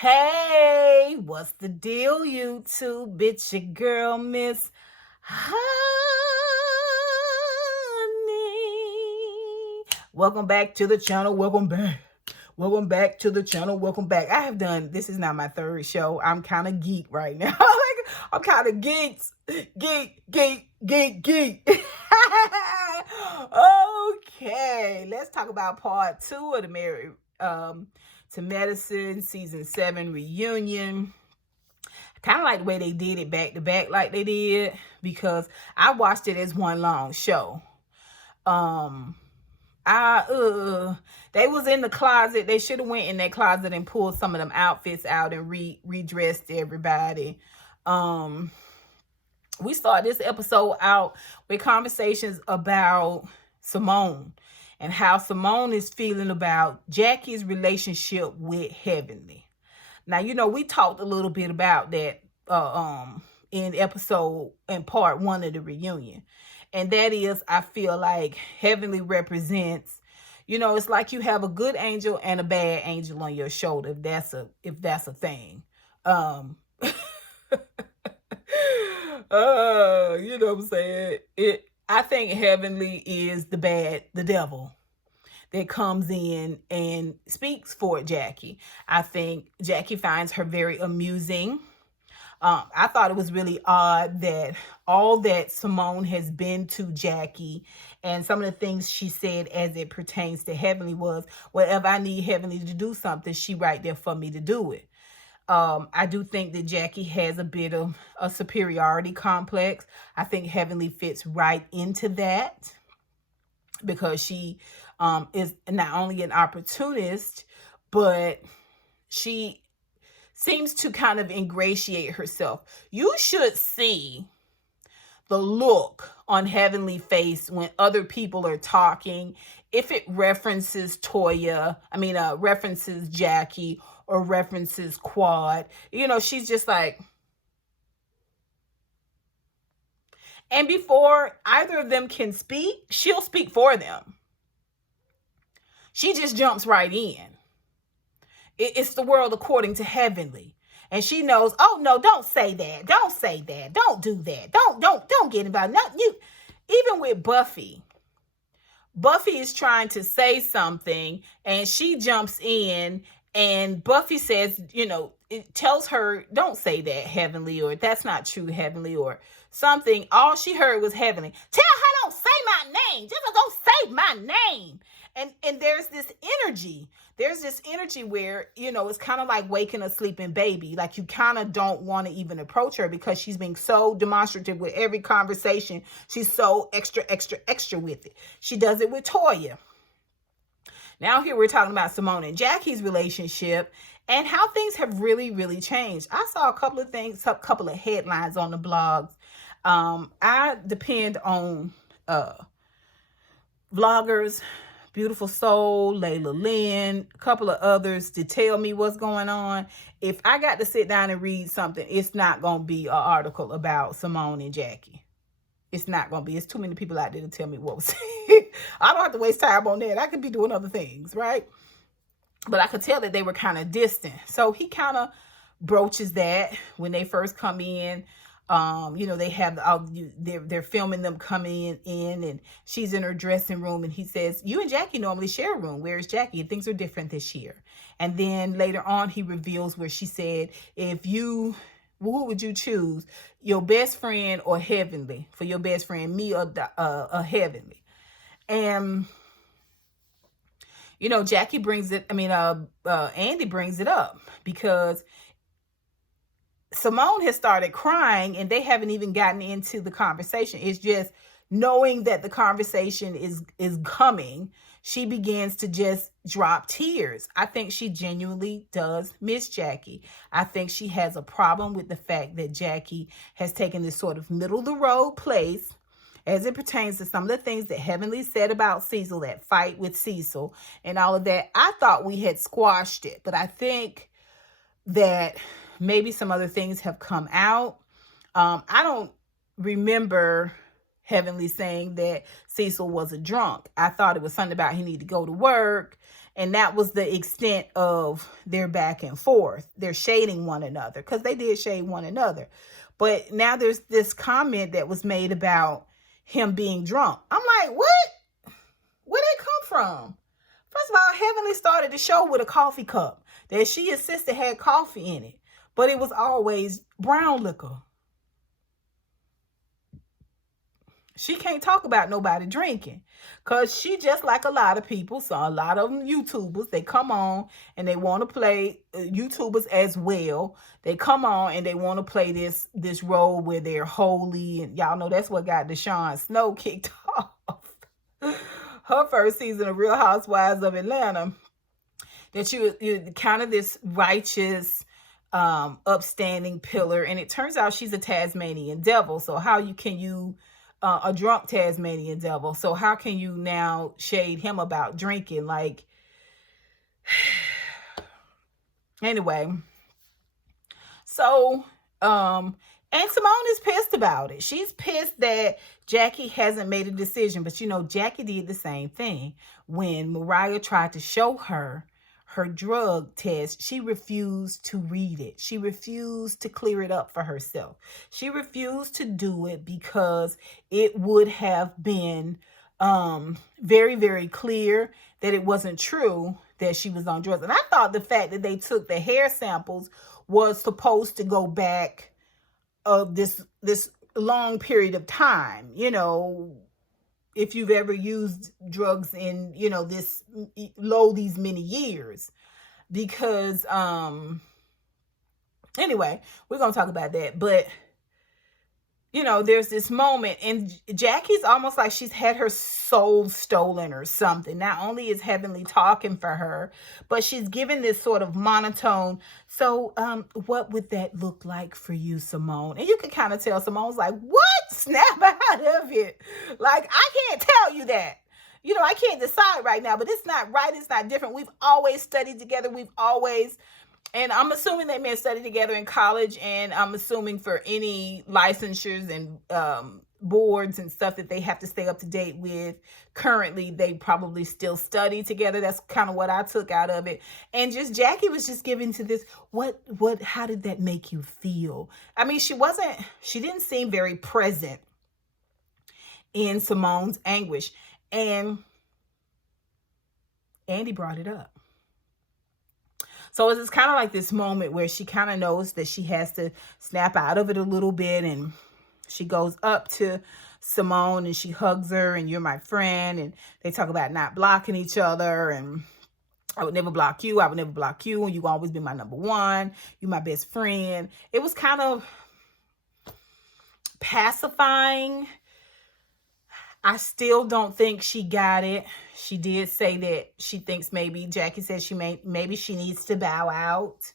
Hey, what's the deal, YouTube? It's your girl, Miss Honey. Welcome back to the channel. Welcome back. Welcome back to the channel. Welcome back. I have done, this is not my third show. I'm kind of geek right now. I'm kind of geek. Okay, let's talk about part 2 of the Married to Medicine season 7 reunion. Kind of like the way they did it back to back like they did, because I watched it as one long show. They was in the closet. They should have went in that closet and pulled some of them outfits out and redressed everybody. We start this episode out with conversations about Simone and how Simone is feeling about Jackie's relationship with Heavenly. Now, you know, we talked a little bit about that in part 1 of the reunion. And that is, I feel like Heavenly represents, you know, it's like you have a good angel and a bad angel on your shoulder, if that's a thing. You know what I'm saying? I think Heavenly is the devil that comes in and speaks for Jackie. I think Jackie finds her very amusing. I thought it was really odd that all that Simone has been to Jackie and some of the things she said as it pertains to Heavenly was, whatever I need Heavenly to do something, she right there for me to do it. I do think that Jackie has a bit of a superiority complex. I think Heavenly fits right into that because she is not only an opportunist, but she seems to kind of ingratiate herself. You should see the look on Heavenly face when other people are talking. If it references references Jackie or references Quad, you know, she's just like, and before either of them can speak, she'll speak for them. She just jumps right in. It's the world according to Heavenly. And she knows, oh no, don't say that. Don't say that. Don't do that. Don't get involved. No, even with Buffy is trying to say something and she jumps in and Buffy says, you know, it tells her, don't say that, Heavenly, or that's not true, Heavenly, or something. All she heard was Heavenly. Tell her don't say my name. Just don't say my name. And there's this energy. There's this energy where, you know, it's kind of like waking a sleeping baby. Like you kind of don't want to even approach her because she's being so demonstrative with every conversation. She's so extra with it. She does it with Toya. Now here we're talking about Simone and Jackie's relationship and how things have really changed. I saw a couple of things, a couple of headlines on the blogs. I depend on vloggers, Beautiful Soul, Layla Lynn, a couple of others to tell me what's going on. If I got to sit down and read something, it's not going to be an article about Simone and Jackie. It's not going to be. It's too many people out there to tell me what was said. I don't have to waste time on that. I could be doing other things, right? But I could tell that they were kind of distant. So he kind of broaches that when they first come in. You know, they have they're filming them coming in and she's in her dressing room and he says, you and Jackie normally share a room. Where's Jackie? And things are different this year. And then later on he reveals where she said, who would you choose, your best friend or Heavenly? For your best friend, me or Heavenly? And you know, Jackie brings it, Andy brings it up because Simone has started crying and they haven't even gotten into the conversation. It's just knowing that the conversation is coming, she begins to just drop tears. I think she genuinely does miss Jackie. I think she has a problem with the fact that Jackie has taken this sort of middle of the road place as it pertains to some of the things that Heavenly said about Cecil, that fight with Cecil and all of that. I thought we had squashed it, but I think that maybe some other things have come out. I don't remember Heavenly saying that Cecil was a drunk. I thought it was something about he needed to go to work And that was the extent of their back and forth. They're shading one another, because they did shade one another. But now there's this comment that was made about him being drunk. I'm like, what? Where did it come from? First of all, Heavenly started the show with a coffee cup that she insisted had coffee in it, but it was always brown liquor. She can't talk about nobody drinking, because she, just like a lot of people, so a lot of them YouTubers, they come on and they want to play, YouTubers as well, they come on and they want to play this role where they're holy, and y'all know that's what got Deshaun Snow kicked off her first season of Real Housewives of Atlanta, that you kind of this righteous, upstanding pillar, and it turns out she's a Tasmanian devil. So how can you a drunk Tasmanian devil, so how can you now shade him about drinking? Like, anyway, so and Simone is pissed about it. She's pissed that Jackie hasn't made a decision. But Jackie did the same thing when Mariah tried to show her drug test. She refused to read it. She refused to clear it up for herself. She refused to do it because it would have been very, very clear that it wasn't true that she was on drugs. And I thought the fact that they took the hair samples was supposed to go back of this long period of time. If you've ever used drugs in, these many years, because, anyway, we're going to talk about that. But, there's this moment, and Jackie's almost like she's had her soul stolen or something. Not only is Heavenly talking for her, but she's given this sort of monotone. So, what would that look like for you, Simone? And you can kind of tell Simone's like, what? Snap out of it. Like, I can't tell you that. I can't decide right now, but it's not right. It's not different. We've always studied together. And I'm assuming they may have studied together in college, and I'm assuming for any licensures and boards and stuff that they have to stay up to date with currently, they probably still study together. That's kind of what I took out of it. And just Jackie was just giving to this, how did that make you feel? I mean, she didn't seem very present in Simone's anguish. And Andy brought it up. So it's kind of like this moment where she kind of knows that she has to snap out of it a little bit. And she goes up to Simone and she hugs her, and you're my friend. And they talk about not blocking each other. And I would never block you. I would never block you. And you've always been my number one. You're my best friend. It was kind of pacifying. I still don't think she got it. She did say that she thinks Jackie said maybe she needs to bow out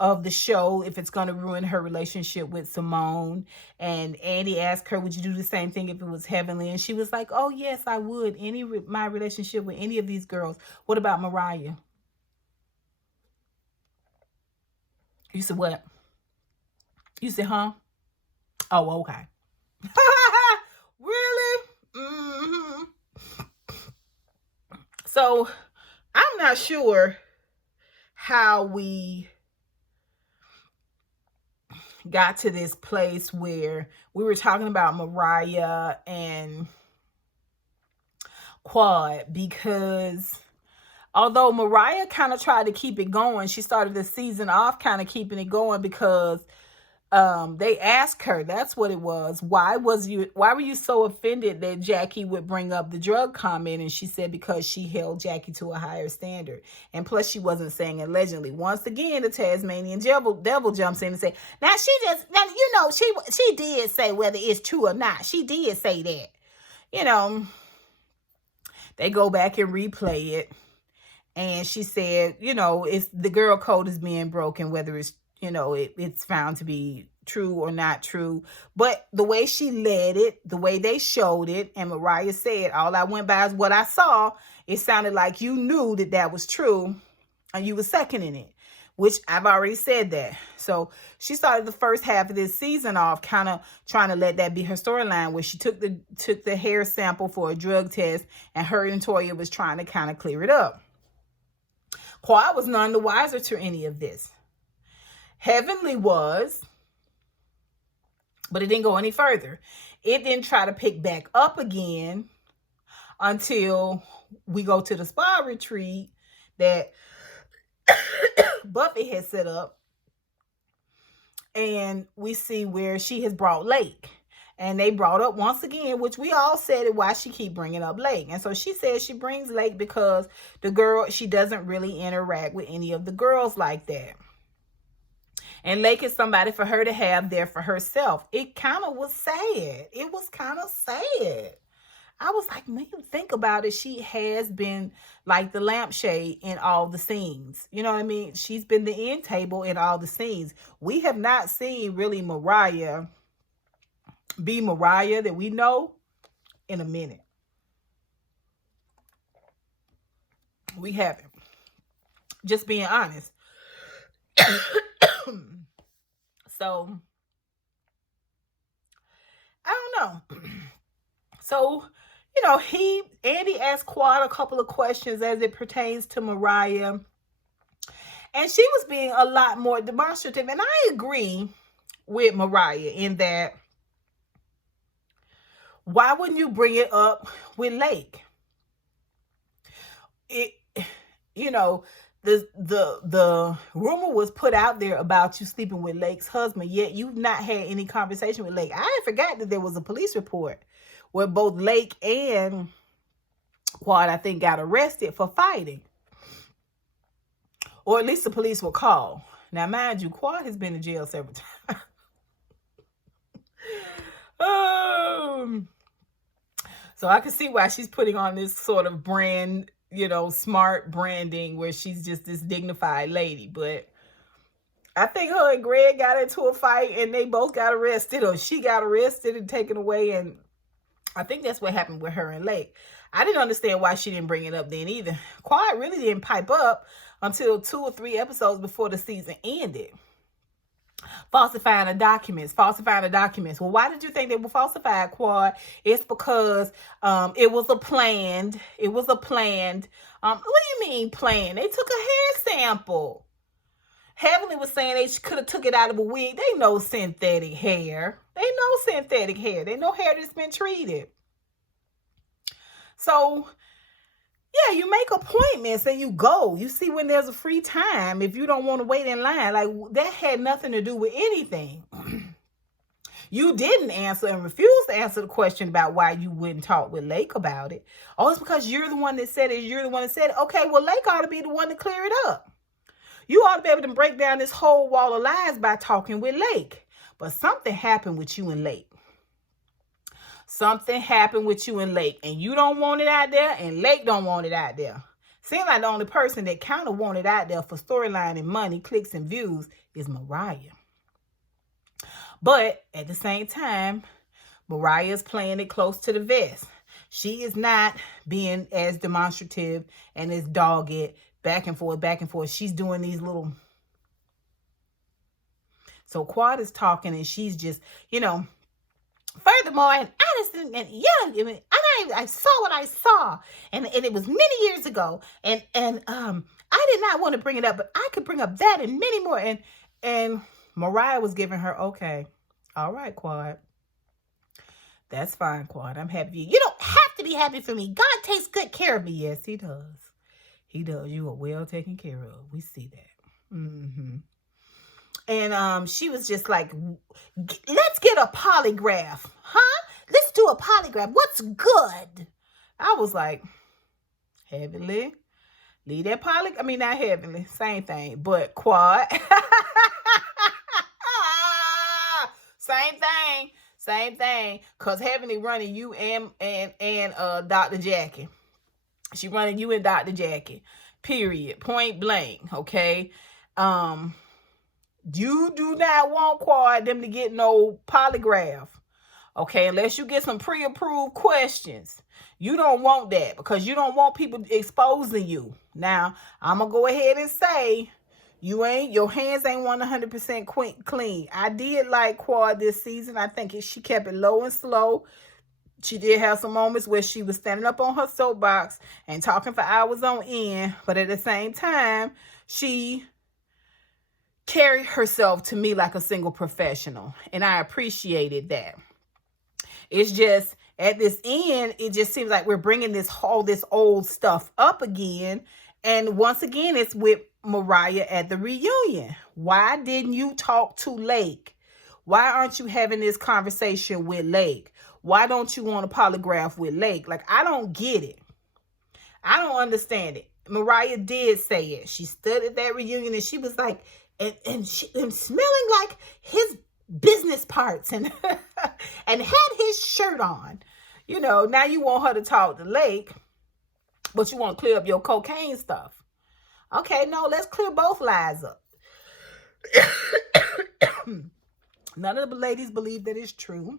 of the show if it's going to ruin her relationship with Simone. And Andy asked her, would you do the same thing if it was Heavenly? And she was like, oh, yes, I would. My relationship with any of these girls. What about Mariah? You said what? You said, huh? Oh, okay. Really? Mm-hmm. So I'm not sure how we got to this place where we were talking about Mariah and Quad, because although Mariah kind of tried to keep it going, she started the season off kind of keeping it going because they asked her, that's what it was, why were you so offended that Jackie would bring up the drug comment? And she said because she held Jackie to a higher standard, and plus she wasn't saying allegedly. Once again, the Tasmanian devil jumps in and say, now she did say whether it's true or not. She did say that. They go back and replay it, and she said, it's the girl code is being broken, whether it's it's found to be true or not true. But the way she led it, the way they showed it, and Mariah said, all I went by is what I saw. It sounded like you knew that was true, and you were seconding it, which I've already said that. So she started the first half of this season off kind of trying to let that be her storyline, where she took the hair sample for a drug test, and her and Toya was trying to kind of clear it up. Quad was none the wiser to any of this. Heavenly was, but it didn't go any further. It didn't try to pick back up again until we go to the spa retreat that Buffy had set up. And we see where she has brought Lake. And they brought up once again, which we all said why she keep bringing up Lake. And so she says she brings Lake because the girl, she doesn't really interact with any of the girls like that. And Lake is somebody for her to have there for herself. It kind of was sad. It was kind of sad. I was like, when you think about it, she has been like the lampshade in all the scenes. You know what I mean? She's been the end table in all the scenes. We have not seen really Mariah be Mariah that we know in a minute. We haven't. Just being honest. So, I don't know. So, you know, Andy asked Quad a couple of questions as it pertains to Mariah. And she was being a lot more demonstrative. And I agree with Mariah in that, why wouldn't you bring it up with Lake? You know, the rumor was put out there about you sleeping with Lake's husband, yet you've not had any conversation with Lake. I forgot that there was a police report where both Lake and Quad, I think, got arrested for fighting. Or at least the police were called. Now, mind you, Quad has been in jail several times. So I can see why she's putting on this sort of brand, you know, smart branding where she's just this dignified lady. But I think her and Greg got into a fight and they both got arrested, or she got arrested and taken away. And I think that's what happened with her and Lake. I didn't understand why she didn't bring it up then either. Quiet really didn't pipe up until 2 or 3 episodes before the season ended. Falsifying the documents. Well, why did you think they were falsified, Quad? It's because it was a planned. What do you mean planned? They took a hair sample. Heavenly was saying they could have took it out of a wig. They know synthetic hair. They know hair that's been treated. So, yeah, you make appointments and you go. You see when there's a free time if you don't want to wait in line. Like, that had nothing to do with anything. You didn't answer and refused to answer the question about why you wouldn't talk with Lake about it. Oh, it's because you're the one that said it. Okay, well, Lake ought to be the one to clear it up. You ought to be able to break down this whole wall of lies by talking with Lake. But something happened with you and Lake. And you don't want it out there, and Lake don't want it out there. Seems like the only person that kind of want it out there for storyline and money, clicks and views is Mariah. But at the same time, Mariah is playing it close to the vest. She is not being as demonstrative and as dogged back and forth. She's doing these little... So Quad is talking and she's just, you know... Furthermore, and honestly, and yeah, I saw what I saw, and it was many years ago, and I did not want to bring it up, but I could bring up that and many more, and Mariah was giving her, okay, all right, Quad, that's fine, Quad, I'm happy. You don't have to be happy for me. God takes good care of me. Yes, he does. You are well taken care of. We see that. Mm-hmm. And she was just like, let's get a polygraph. Huh? Let's do a polygraph. What's good? I was like, Heavenly. Leave that polygraph. I mean, not Heavenly. Same thing. But Quad. Same thing. Because Heavenly running you and Dr. Jackie. She running you and Dr. Jackie. Period. Point blank. Okay? You do not want Quad them to get no polygraph. Okay, unless you get some pre-approved questions. You don't want that because you don't want people exposing you. Now, I'm going to go ahead and say your hands ain't 100% clean. I did like Quad this season. I think she kept it low and slow. She did have some moments where she was standing up on her soapbox and talking for hours on end, but at the same time, she carried herself to me like a single professional, and I appreciated that. It's just at this end, it just seems like we're bringing this old stuff up again, and once again, it's with Mariah at the reunion. Why didn't you talk to Lake? Why aren't you having this conversation with Lake? Why don't you want a polygraph with Lake? Like, I don't get it. I don't understand it. Mariah did say it. She stood at that reunion and she was like, and smelling like his business parts and and had his shirt on. You know, now you want her to talk to Lake, but you want to clear up your cocaine stuff. Okay, no, let's clear both lies up. None of the ladies believe that it's true.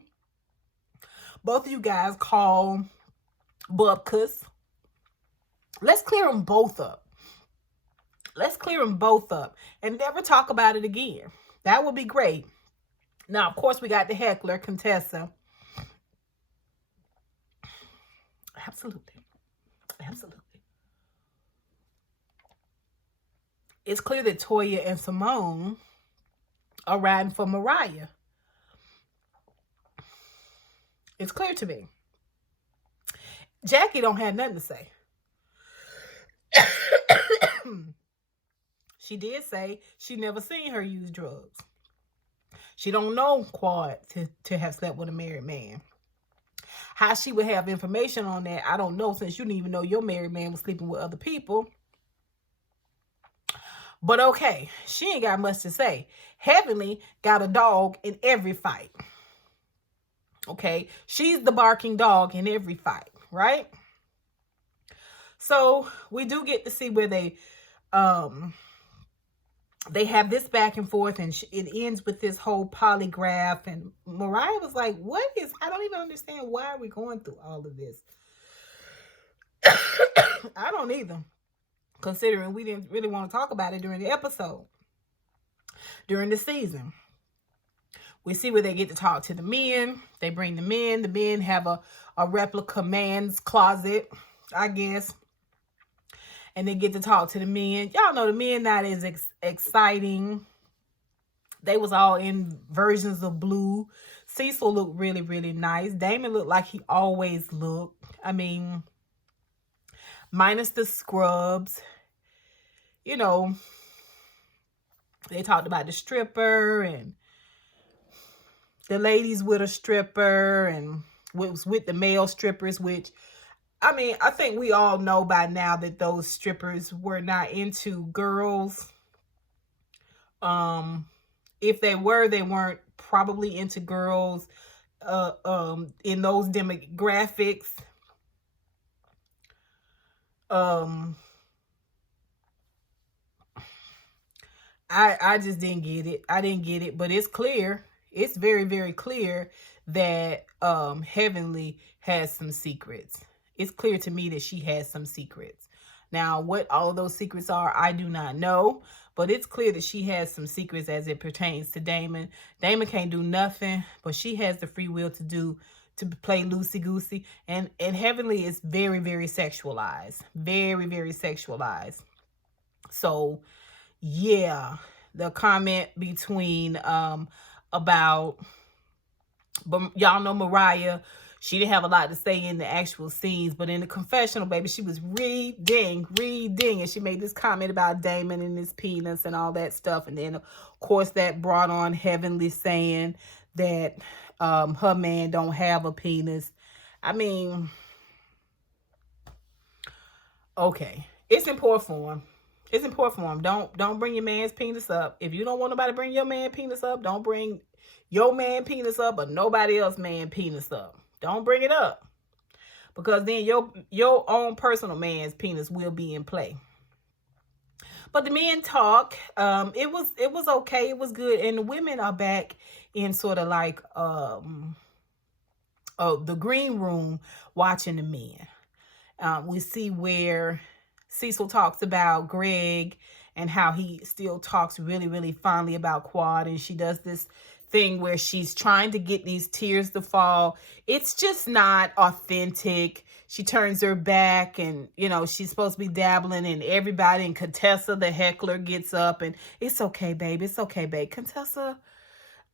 Both of you guys call bupkas. Let's clear them both up. Let's clear them both up and never talk about it again. That would be great. Now, of course, we got the heckler, Contessa. Absolutely. Absolutely. It's clear that Toya and Simone are riding for Mariah. It's clear to me. Jackie don't have nothing to say. She did say she never seen her use drugs. She don't know Quad to have slept with a married man. How she would have information on that, I don't know, since you didn't even know your married man was sleeping with other people. But okay, she ain't got much to say. Heavenly got a dog in every fight. Okay, she's the barking dog in every fight, right? So we do get to see where they have this back and forth, and it ends with this whole polygraph. And Mariah was like, I don't even understand why we're going through all of this. I don't either, considering we didn't really want to talk about it during the episode, during the season. We see where they get to talk to the men. They bring them in. The men have a replica man's closet, I guess. And they get to talk to the men. Y'all know the men not as exciting. They was all in versions of blue. Cecil looked really, really nice. Damon looked like he always looked. I mean, minus the scrubs. You know, they talked about the stripper and the ladies with a stripper and was with the male strippers, which, I mean, I think we all know by now that those strippers were not into girls. If they were, they weren't probably into girls in those demographics. I just didn't get it. I didn't get it, but it's clear. It's very, very clear that Heavenly has some secrets. It's clear to me that she has some secrets. Now, what all of those secrets are, I do not know. But it's clear that she has some secrets as it pertains to Damon. Damon can't do nothing, but she has the free will to play loosey-goosey. And Heavenly is very, very sexualized. Very, very sexualized. So, yeah. The comment between about, but y'all know Mariah, she didn't have a lot to say in the actual scenes, but in the confessional, baby, she was reading, and she made this comment about Damon and his penis and all that stuff. And then, of course, that brought on Heavenly saying that her man don't have a penis. I mean, okay, it's in poor form. It's in poor form. Don't bring your man's penis up. If you don't want nobody to bring your man penis up, don't bring your man penis up or nobody else man penis up. Don't bring it up, because then your own personal man's penis will be in play. But the men talk. It was okay. It was good, and the women are back in sort of like the green room watching the men. We see where Cecil talks about Greg and how he still talks really, really fondly about Quad, and she does this thing where she's trying to get these tears to fall. It's just not authentic. She turns her back and, you know, she's supposed to be dabbling in everybody. And Contessa, the heckler, gets up and it's okay, babe. It's okay, babe. Contessa,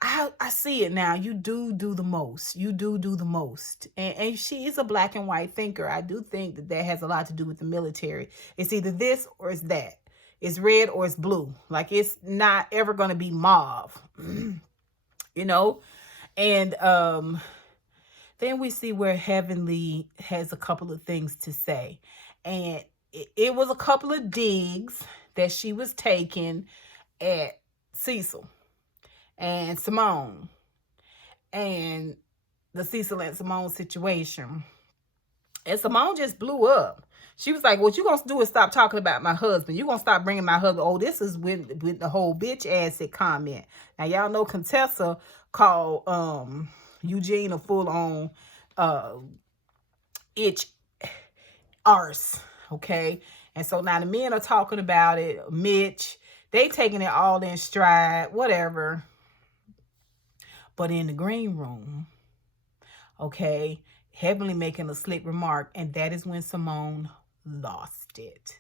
I see it now. You do the most. You do the most. And she is a black and white thinker. I do think that has a lot to do with the military. It's either this or it's that. It's red or it's blue. Like, it's not ever going to be mauve. You know? And then we see where Heavenly has a couple of things to say. And it was a couple of digs that she was taking at Cecil and Simone, and the Cecil and Simone situation. And Simone just blew up. She was like, what you gonna do is stop talking about my husband. You gonna stop bringing my husband. Oh, this is with the whole bitch acid comment. Now, y'all know Contessa called Eugene a full-on itch arse. Okay? And so now the men are talking about it. Mitch, they taking it all in stride, whatever. But in the green room, okay, Heavenly making a slick remark, and that is when Simone lost it.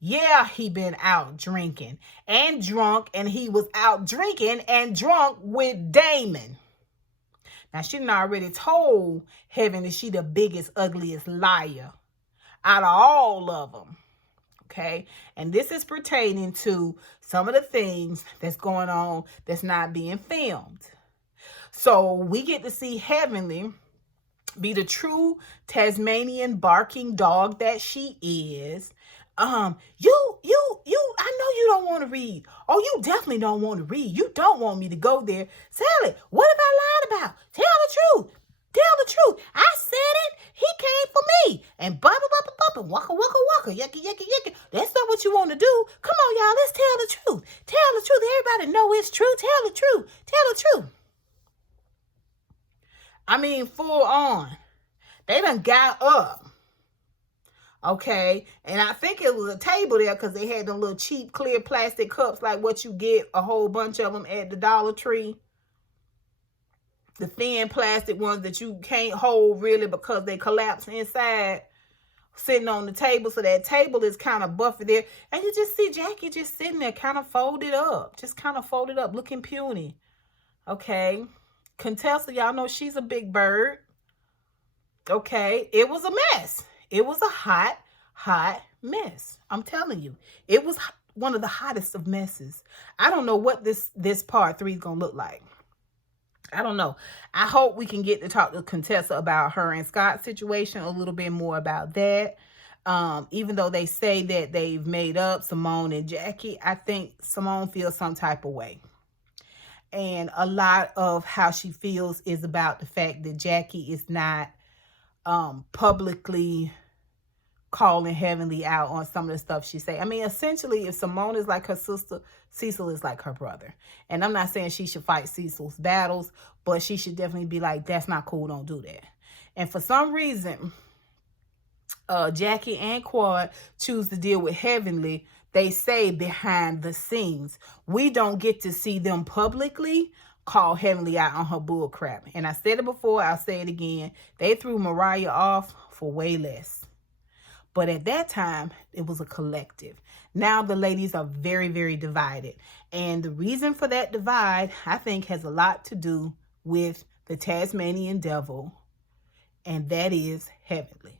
Yeah, he been out drinking and drunk, and he was out drinking and drunk with Damon. Now, she done already told Heavenly she the biggest, ugliest liar out of all of them. Okay, and this is pertaining to some of the things that's going on that's not being filmed. So we get to see Heavenly be the true Tasmanian barking dog that she is. I know you don't want to read. Oh, you definitely don't want to read. You don't want me to go there. Sally, what have I lied about? Tell the truth. Tell the truth. I said it. He came for me. And bubba, bubba, bubba, waka, waka, waka, yucky, yucky, yucky. That's not what you want to do. Come on, y'all. Let's tell the truth. Tell the truth. Everybody know it's true. Tell the truth. Tell the truth. I mean, full on. They done got up. Okay. And I think it was a table there because they had them little cheap, clear plastic cups like what you get a whole bunch of them at the Dollar Tree. The thin plastic ones that you can't hold really because they collapse inside, sitting on the table. So that table is kind of buffy there. And you just see Jackie just sitting there kind of folded up. Just kind of folded up, looking puny. Okay. Contessa, y'all know she's a big bird. Okay. It was a mess. It was a hot, hot mess. I'm telling you. It was one of the hottest of messes. I don't know what this part 3 is going to look like. I don't know. I hope we can get to talk to Contessa about her and Scott's situation, a little bit more about that. Even though they say that they've made up, Simone and Jackie, I think Simone feels some type of way. And a lot of how she feels is about the fact that Jackie is not publicly calling Heavenly out on some of the stuff she say. I mean, essentially, if Simone is like her sister, Cecil is like her brother. And I'm not saying she should fight Cecil's battles, but she should definitely be like, that's not cool, don't do that. And for some reason, Jackie and Quad choose to deal with Heavenly, they say, behind the scenes. We don't get to see them publicly call Heavenly out on her bull crap. And I said it before, I'll say it again. They threw Mariah off for way less. But at that time, it was a collective. Now the ladies are very, very divided. And the reason for that divide, I think, has a lot to do with the Tasmanian devil. And that is Heavenly.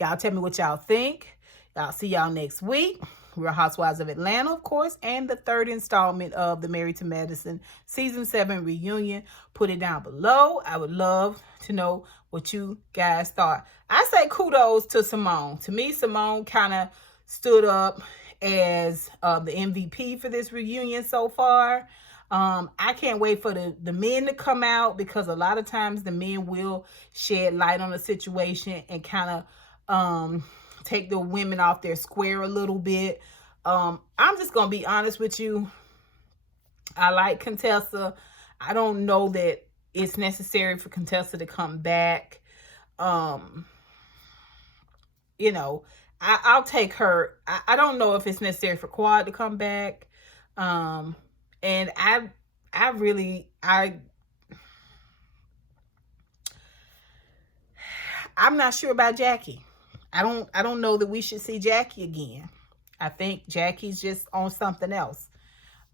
Y'all tell me what y'all think. I'll see y'all next week. Real Housewives of Atlanta, of course, and the 3rd installment of the Married to Medicine Season 7 reunion. Put it down below. I would love to know what you guys thought. I say kudos to Simone. To me, Simone kind of stood up as the MVP for this reunion so far. I can't wait for the men to come out, because a lot of times the men will shed light on the situation and kind of take the women off their square a little bit. I'm just going to be honest with you. I like Contessa. I don't know that it's necessary for Contessa to come back. You know, I'll take her. I don't know if it's necessary for Quad to come back. And I'm not sure about Jackie. I don't know that we should see Jackie again. I think Jackie's just on something else.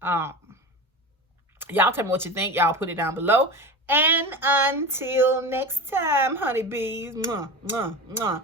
Y'all tell me what you think. Y'all put it down below. And until next time, honeybees. Mwah, mwah, mwah.